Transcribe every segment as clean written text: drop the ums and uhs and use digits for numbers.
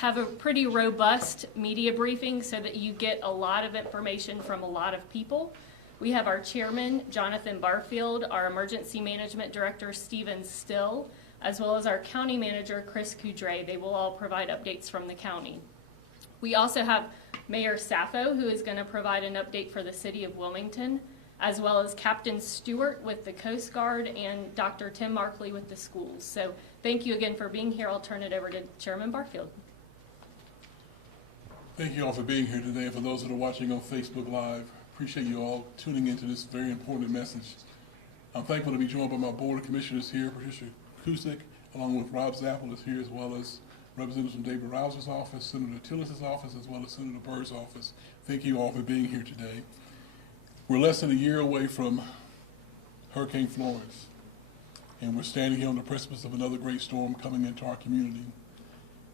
have a pretty robust media briefing so that you get a lot of information from a lot of people. We have our chairman, Jonathan Barfield, our emergency management director, Stephen Still, as well as our county manager, Chris Coudray. They will all provide updates from the county. We also have Mayor Sappho, who is going to provide an update for the city of Wilmington, as well as Captain Stewart with the Coast Guard and Dr. Tim Markley with the schools. So thank you again for being here. I'll turn it over to Chairman Barfield. Thank you all for being here today. For those that are watching on Facebook Live, appreciate you all tuning into this very important message. I'm thankful to be joined by my board of commissioners here, Patricia Cusick, along with Rob Zappel is here, as well as representatives from David Rouser's office, Senator Tillis' office, as well as Senator Byrd's office. Thank you all for being here today. We're less than a year away from Hurricane Florence, and we're standing here on the precipice of another great storm coming into our community.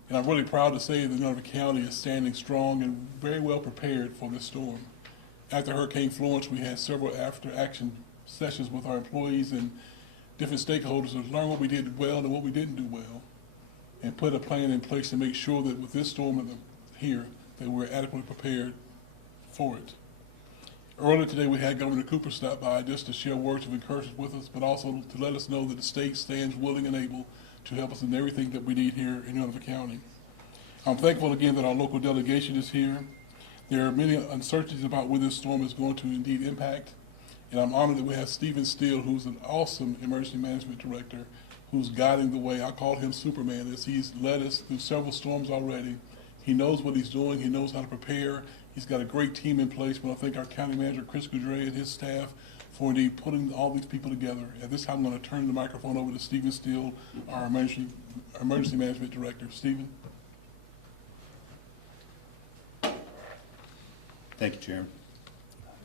And I'm really proud to say that Hanover County is standing strong and very well prepared for this storm. After Hurricane Florence, we had several after-action sessions with our employees and different stakeholders to learn what we did well and what we didn't do well, and put a plan in place to make sure that with this storm here, that we're adequately prepared for it. Earlier today, we had Governor Cooper stop by just to share words of encouragement with us, but also to let us know that the state stands willing and able to help us in everything that we need here in Hanover County. I'm thankful again that our local delegation is here. There are many uncertainties about where this storm is going to indeed impact, and I'm honored that we have Stephen Steele, who's an awesome emergency management director, who's guiding the way. I call him Superman, as he's led us through several storms already. He knows what he's doing. He knows how to prepare. He's got a great team in place, but I thank our county manager, Chris Coudray, and his staff for indeed putting all these people together. At this time, I'm going to turn the microphone over to Stephen Steele, our emergency management director. Stephen. Thank you, Chairman.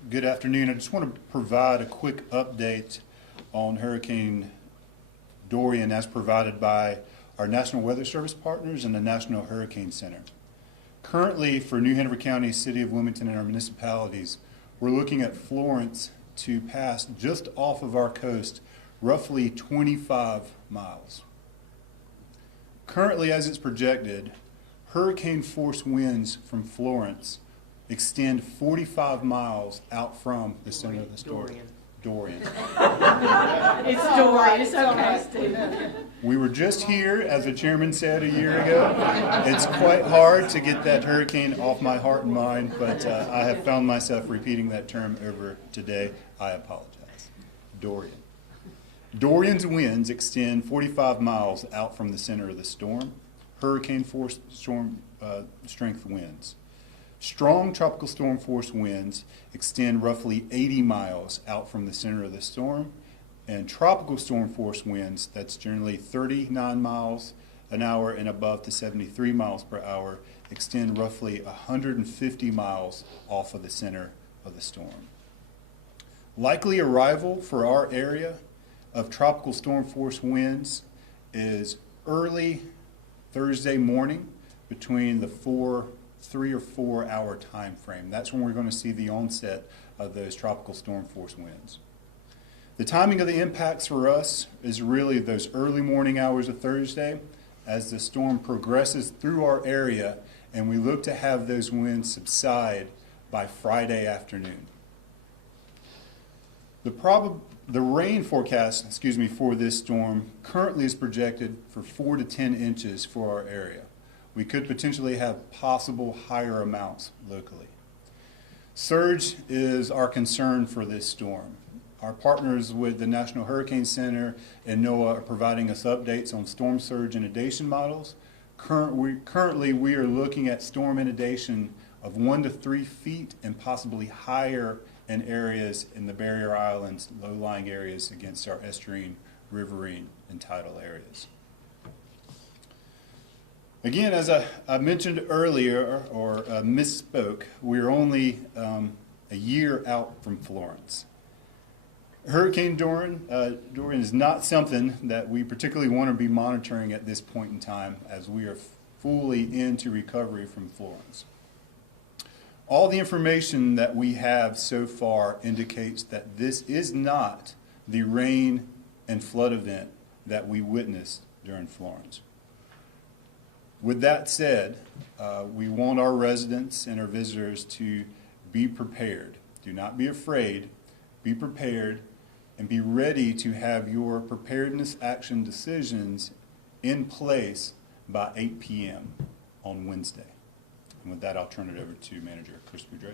Good afternoon. I just want to provide a quick update on Hurricane Dorian as provided by our National Weather Service partners and the National Hurricane Center. Currently, for New Hanover County, City of Wilmington, and our municipalities, we're looking at Florence to pass just off of our coast, roughly 25 miles. Currently, as it's projected, hurricane force winds from Florence extend 45 miles out from the center of the storm. Dorian. It's Dorian. It's okay, Stephen. We were just here, as the chairman said a year ago. It's quite hard to get that hurricane off my heart and mind, but I have found myself repeating that term over today. I apologize. Dorian. Dorian's winds extend 45 miles out from the center of the storm. Hurricane force storm strength winds. Strong tropical storm force winds extend roughly 80 miles out from the center of the storm, and tropical storm force winds, that's generally 39 miles an hour and above to 73 miles per hour, extend roughly 150 miles off of the center of the storm. Likely arrival for our area of tropical storm force winds is early Thursday morning between the 3 or 4 hour time frame. That's when we're going to see the onset of those tropical storm force winds. The timing of the impacts for us is really those early morning hours of Thursday as the storm progresses through our area, and we look to have those winds subside by Friday afternoon. The rain forecast, for this storm currently is projected for 4 to 10 inches for our area. We could potentially have possible higher amounts locally. Surge is our concern for this storm. Our partners with the National Hurricane Center and NOAA are providing us updates on storm surge inundation models. Currently, we are looking at storm inundation of 1 to 3 feet and possibly higher in areas in the barrier islands, low-lying areas against our estuarine, riverine, and tidal areas. Again, as I mentioned earlier, or misspoke, we're only a year out from Florence. Hurricane Dorian is not something that we particularly want to be monitoring at this point in time, as we are fully into recovery from Florence. All the information that we have so far indicates that this is not the rain and flood event that we witnessed during Florence. With that said, we want our residents and our visitors to be prepared. Do not be afraid. Be prepared and be ready to have your preparedness action decisions in place by 8 p.m. on Wednesday. And with that, I'll turn it over to Manager Chris Boudreau.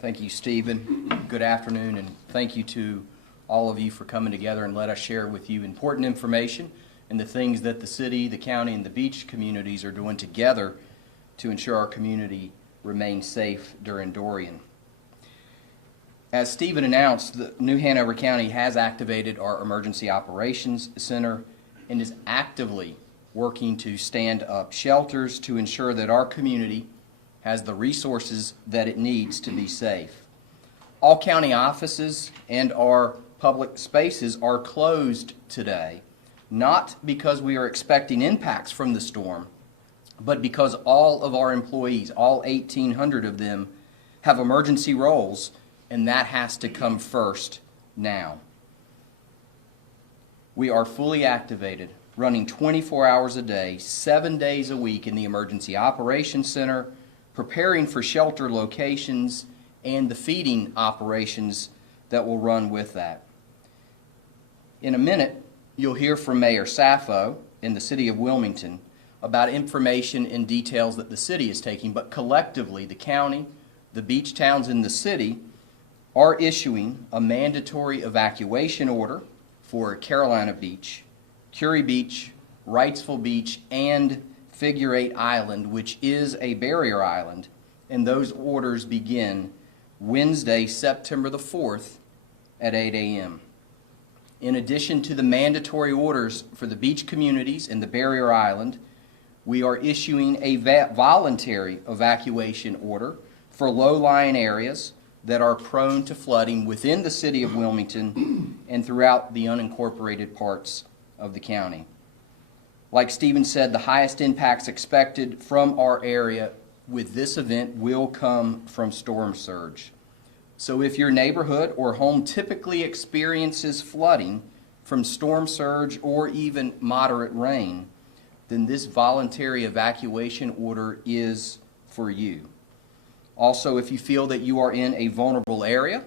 Thank you, Stephen. Good afternoon, and thank you to all of you for coming together and let us share with you important information and the things that the city, the county, and the beach communities are doing together to ensure our community remains safe during Dorian. As Stephen announced, the new Hanover County has activated our Emergency Operations Center and is actively working to stand up shelters to ensure that our community has the resources that it needs to be safe. All county offices and our public spaces are closed today, not because we are expecting impacts from the storm, but because all of our employees, all 1,800 of them, have emergency roles, and that has to come first now. We are fully activated, running 24 hours a day, 7 days a week in the Emergency Operations Center, preparing for shelter locations and the feeding operations that will run with that. In a minute, you'll hear from Mayor Sappho in the city of Wilmington about information and details that the city is taking, but collectively, the county, the beach towns in the city are issuing a mandatory evacuation order for Carolina Beach, Curie Beach, Wrightsville Beach, and Figure 8 Island, which is a barrier island, and those orders begin Wednesday, September the 4th at 8 a.m. In addition to the mandatory orders for the beach communities and the barrier island, we are issuing a voluntary evacuation order for low-lying areas that are prone to flooding within the city of Wilmington and throughout the unincorporated parts of the county. Like Stephen said, the highest impacts expected from our area with this event will come from storm surge. So if your neighborhood or home typically experiences flooding from storm surge or even moderate rain, then this voluntary evacuation order is for you. Also, if you feel that you are in a vulnerable area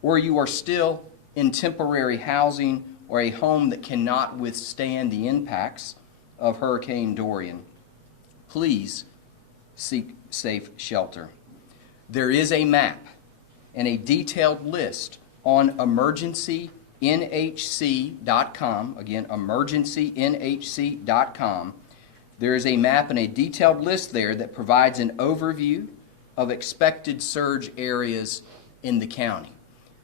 or you are still in temporary housing or a home that cannot withstand the impacts of Hurricane Dorian, please seek safe shelter. There is a map and a detailed list on emergencynhc.com. Again, emergencynhc.com. There is a map and a detailed list there that provides an overview of expected surge areas in the county.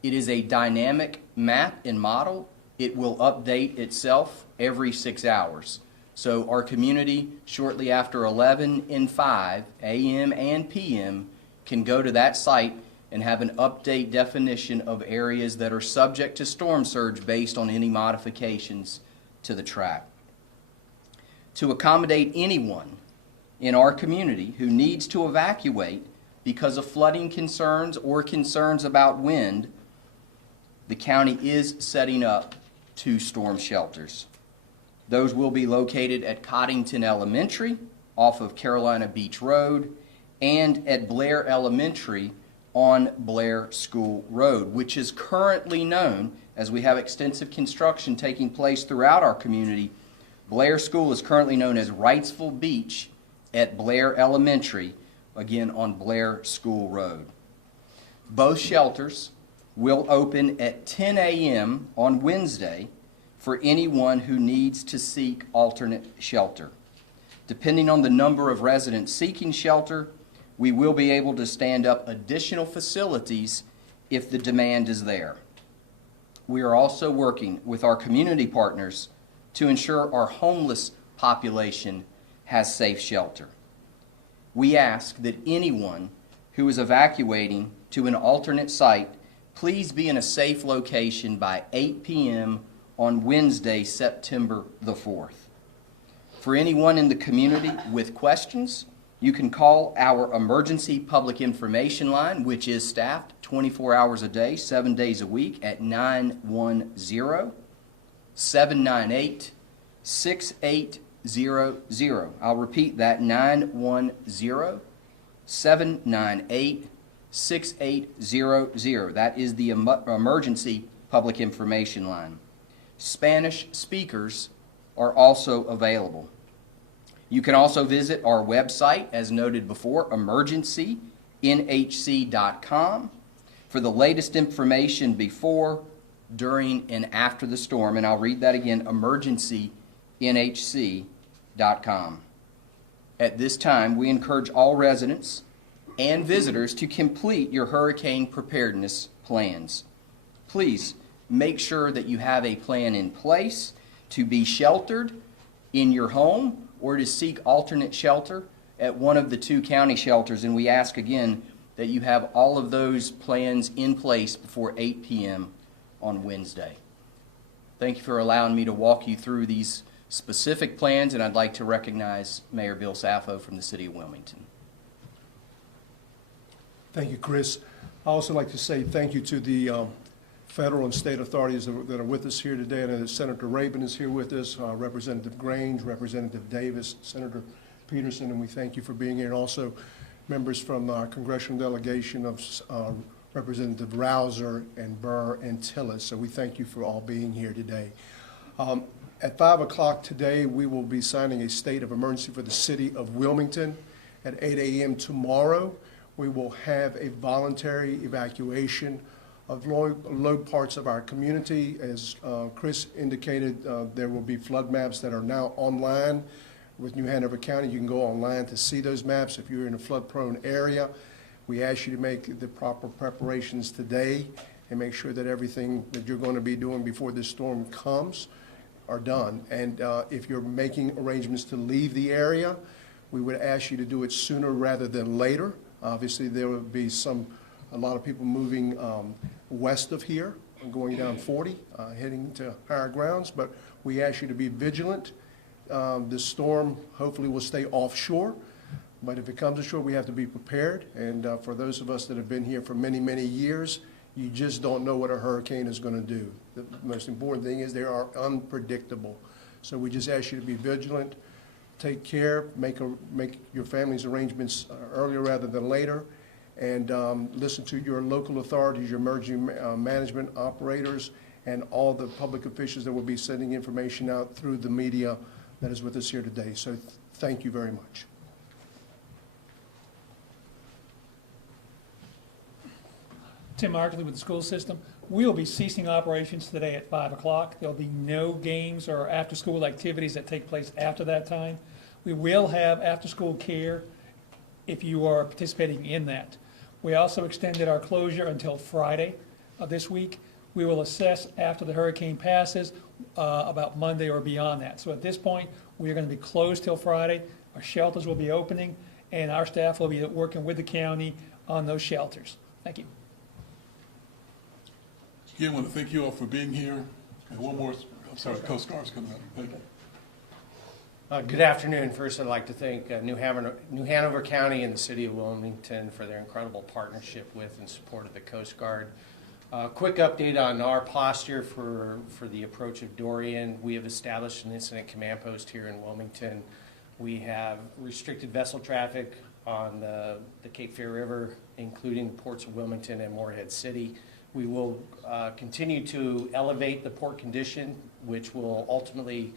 It is a dynamic map and model. It will update itself every 6 hours. So our community, shortly after 11 and 5 a.m. and p.m., can go to that site and have an update definition of areas that are subject to storm surge based on any modifications to the track. To accommodate anyone in our community who needs to evacuate because of flooding concerns or concerns about wind, the county is setting up 2 storm shelters. Those will be located at Coddington Elementary off of Carolina Beach Road and at Blair Elementary on Blair School Road, which is currently known, as we have extensive construction taking place throughout our community, Blair School is currently known as Wrightsville Beach at Blair Elementary, again on Blair School Road. Both shelters will open at 10 a.m. on Wednesday for anyone who needs to seek alternate shelter. Depending on the number of residents seeking shelter, we will be able to stand up additional facilities if the demand is there. We are also working with our community partners to ensure our homeless population has safe shelter. We ask that anyone who is evacuating to an alternate site please be in a safe location by 8 p.m. on Wednesday, September the 4th. For anyone in the community with questions You can call our emergency public information line, which is staffed 24 hours a day, 7 days a week, at 910-798-6800. I'll repeat that, 910-798-6800. That is the emergency public information line. Spanish speakers are also available. You can also visit our website, as noted before, emergencynhc.com, for the latest information before, during, and after the storm. And I'll read that again, emergencynhc.com. At this time, we encourage all residents and visitors to complete your hurricane preparedness plans. Please make sure that you have a plan in place to be sheltered in your home or to seek alternate shelter at one of the 2 county shelters. And we ask again that you have all of those plans in place before 8 p.m. on Wednesday. Thank you for allowing me to walk you through these specific plans, and I'd like to recognize Mayor Bill Saffo from the City of Wilmington. Thank you, Chris. I also like to say thank you to the federal and state authorities that are with us here today. And Senator Rabin is here with us, Representative Grange, Representative Davis, Senator Peterson, and we thank you for being here. And also members from our congressional delegation of Representative Rouser and Burr and Tillis. So we thank you for all being here today. At 5 o'clock today, we will be signing a state of emergency for the city of Wilmington. At 8 a.m. tomorrow, we will have a voluntary evacuation of low parts of our community. As Chris indicated, there will be flood maps that are now online with New Hanover County. You can go online to see those maps if you're in a flood-prone area. We ask you to make the proper preparations today and make sure that everything that you're going to be doing before this storm comes are done. And if you're making arrangements to leave the area, we would ask you to do it sooner rather than later. Obviously, there will be a lot of people moving west of here and going down 40, heading to higher grounds, but we ask you to be vigilant. This storm hopefully will stay offshore, but if it comes ashore, we have to be prepared. And for those of us that have been here for many, many years, you just don't know what a hurricane is going to do. The most important thing is they are unpredictable. So we just ask you to be vigilant, take care, make your family's arrangements earlier rather than later, and listen to your local authorities, your emergency management operators, and all the public officials that will be sending information out through the media that is with us here today. So thank you very much. Tim Markley with the school system. We will be ceasing operations today at 5 o'clock. There'll be no games or after-school activities that take place after that time. We will have after-school care if you are participating in that. We also extended our closure until Friday of this week. We will assess after the hurricane passes about Monday or beyond that. So at this point, we are going to be closed till Friday. Our shelters will be opening, and our staff will be working with the county on those shelters. Thank you. Again, I want to thank you all for being here. And one more, I'm sorry, Coast Guard's coming up. Thank you. Good afternoon. First, I'd like to thank New Hanover County and the City of Wilmington for their incredible partnership with and support of the Coast Guard. Quick update on our posture for the approach of Dorian. We have established an incident command post here in Wilmington. We have restricted vessel traffic on the Cape Fear River, including ports of Wilmington and Morehead City. We will continue to elevate the port condition, which will ultimately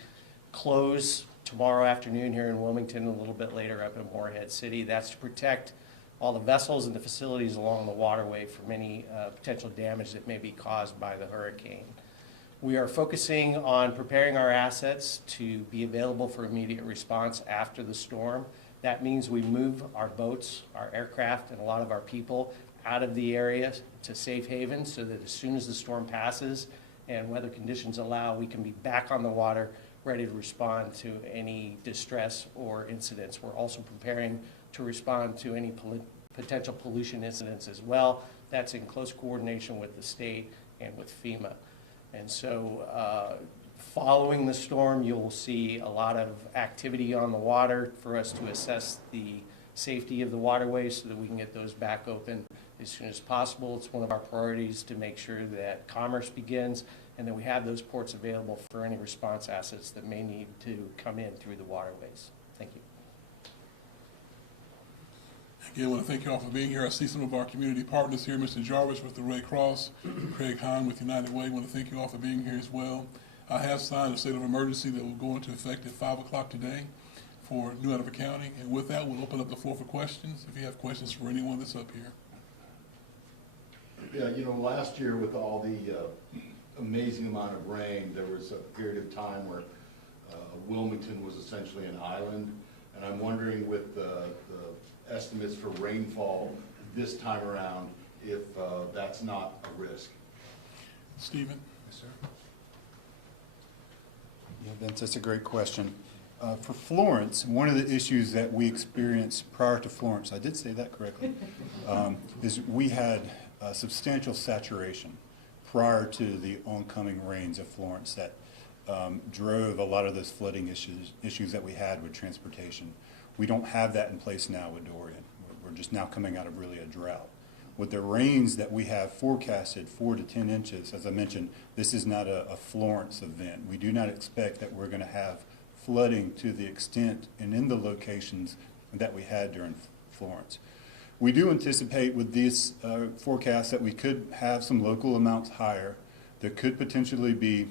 close tomorrow afternoon here in Wilmington, a little bit later up in Morehead City. That's to protect all the vessels and the facilities along the waterway from any potential damage that may be caused by the hurricane. We are focusing on preparing our assets to be available for immediate response after the storm. That means we move our boats, our aircraft, and a lot of our people out of the area to safe haven so that as soon as the storm passes and weather conditions allow, we can be back on the water ready to respond to any distress or incidents. We're also preparing to respond to any potential pollution incidents as well. That's in close coordination with the state and with FEMA. And so following the storm, you'll see a lot of activity on the water for us to assess the safety of the waterways so that we can get those back open as soon as possible. It's one of our priorities to make sure that commerce begins and that we have those ports available for any response assets that may need to come in through the waterways. Thank you. Again, I want to thank you all for being here. I see some of our community partners here, Mr. Jarvis with the Red Cross, Craig Hahn with United Way. I want to thank you all for being here as well. I have signed a state of emergency that will go into effect at 5 o'clock today for New Hanover County. And with that, we'll open up the floor for questions, if you have questions for anyone that's up here. Yeah, you know, last year with all the amazing amount of rain, there was a period of time where Wilmington was essentially an island. And I'm wondering with the estimates for rainfall this time around, if that's not a risk. Stephen? Yes, sir. Yeah, Vince, that's a great question. For Florence, one of the issues that we experienced prior to Florence, I did say that correctly, is we had substantial saturation prior to the oncoming rains of Florence that drove a lot of those flooding issues that we had with transportation. We don't have that in place now with Dorian. We're just now coming out of really a drought. With the rains that we have forecasted, 4 to 10 inches, as I mentioned, this is not a Florence event. We do not expect that we're going to have flooding to the extent and in the locations that we had during Florence. We do anticipate with these forecasts that we could have some local amounts higher. There could potentially be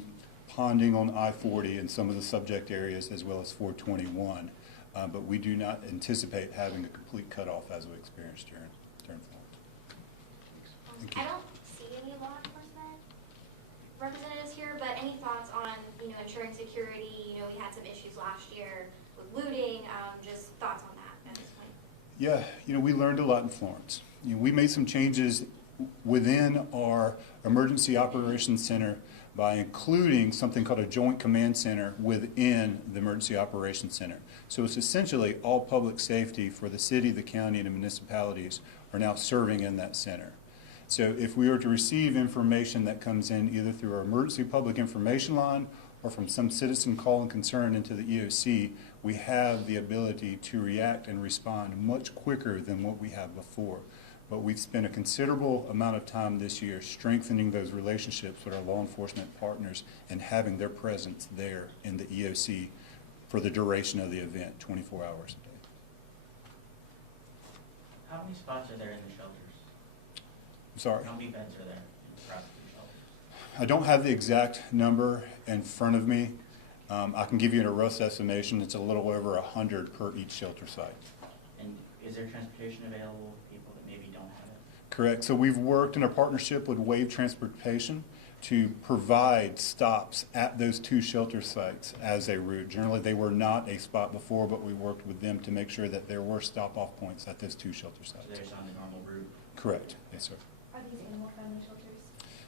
ponding on I-40 in some of the subject areas as well as 421, but we do not anticipate having a complete cutoff as we experienced during Florence. Thank you. I don't see any law enforcement representatives here, but any thoughts on, ensuring security? We had some issues last year with looting, just thoughts on that at this point. Yeah, we learned a lot in Florence. We made some changes within our emergency operations center by including something called a joint command center within the emergency operations center. So it's essentially all public safety for the city, the county, and the municipalities are now serving in that center. So if we were to receive information that comes in either through our emergency public information line or from some citizen call and concern into the EOC, we have the ability to react and respond much quicker than what we have before. But we've spent a considerable amount of time this year strengthening those relationships with our law enforcement partners and having their presence there in the EOC for the duration of the event, 24 hours a day. How many spots are there in the shelters? I'm sorry. How many beds are there across the shelters? I don't have the exact number in front of me. I can give you a rough estimation. It's a little over 100 per each shelter site. And is there transportation available for people that maybe don't have it? Correct. So we've worked in a partnership with Wave Transportation to provide stops at those 2 shelter sites as a route. Generally, they were not a spot before, but we worked with them to make sure that there were stop-off points at those 2 shelter sites. So there's on the normal route? Correct. Yes, sir. Are these animal-friendly shelters?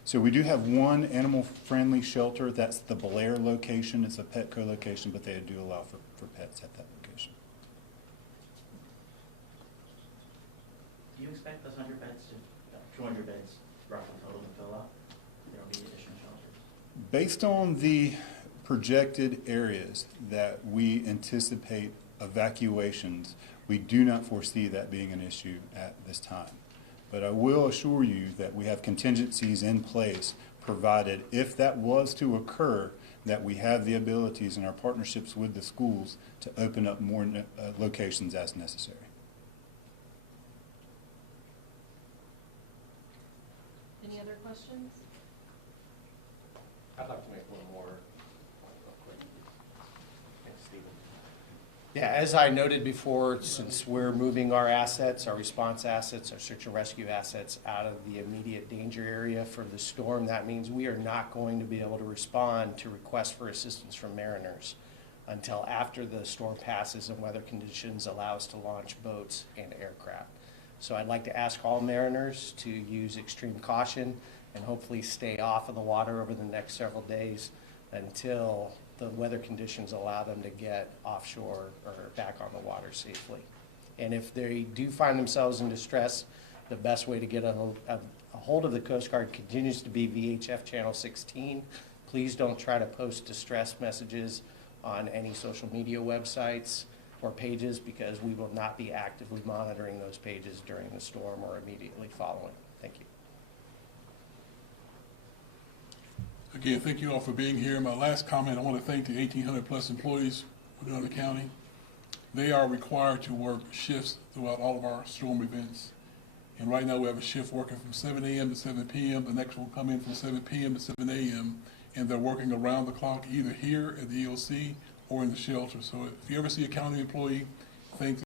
So we do have one animal-friendly shelter. That's the Blair location. It's a Petco location, but they do allow for pets at that location. Do you expect those 100 beds to, 200 beds roughly total to fill up? There will be additional shelters? Based on the projected areas that we anticipate evacuations, we do not foresee that being an issue at this time. But I will assure you that we have contingencies in place provided if that was to occur, that we have the abilities in our partnerships with the schools to open up more locations as necessary. Any other questions? I'd like to make one more real quick. Thanks, Stephen. Yeah, as I noted before, since we're moving our assets, our response assets, our search and rescue assets out of the immediate danger area for the storm, that means we are not going to be able to respond to requests for assistance from mariners until after the storm passes and weather conditions allow us to launch boats and aircraft. So I'd like to ask all mariners to use extreme caution and hopefully stay off of the water over the next several days until the weather conditions allow them to get offshore or back on the water safely. And if they do find themselves in distress, the best way to get a hold of the Coast Guard continues to be VHF Channel 16. Please don't try to post distress messages on any social media websites. or pages because we will not be actively monitoring those pages during the storm or immediately following. Thank you. Again, thank you all for being here. My last comment, I want to thank the 1,800 plus employees within the county. They are required to work shifts throughout all of our storm events. And right now we have a shift working from 7 a.m. to 7 p.m. The next one will come in from 7 p.m. to 7 a.m. And they're working around the clock either here at the EOC or in the shelter. So if you ever see a county employee, thank